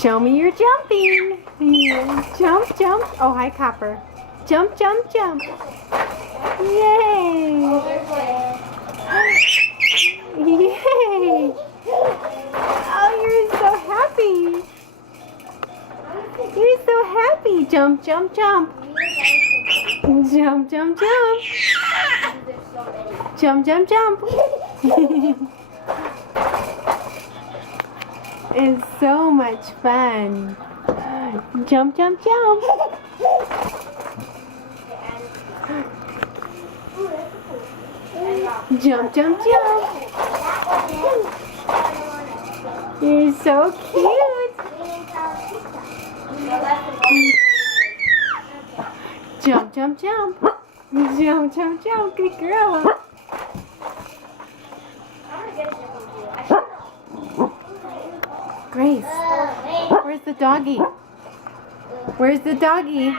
Show me your jumping. Jump, jump. Oh, hi, Copper. Jump, jump, jump. Yay. Yay. Oh, you're so happy. You're so happy. Jump, jump, jump. Jump, jump, jump. Jump, jump, jump. It's so much fun. Jump, jump, jump. Jump, jump, jump. You're so cute. Jump, jump, jump. Jump, jump, jump. Good girl. Grace, where's the doggy? Where's the doggy?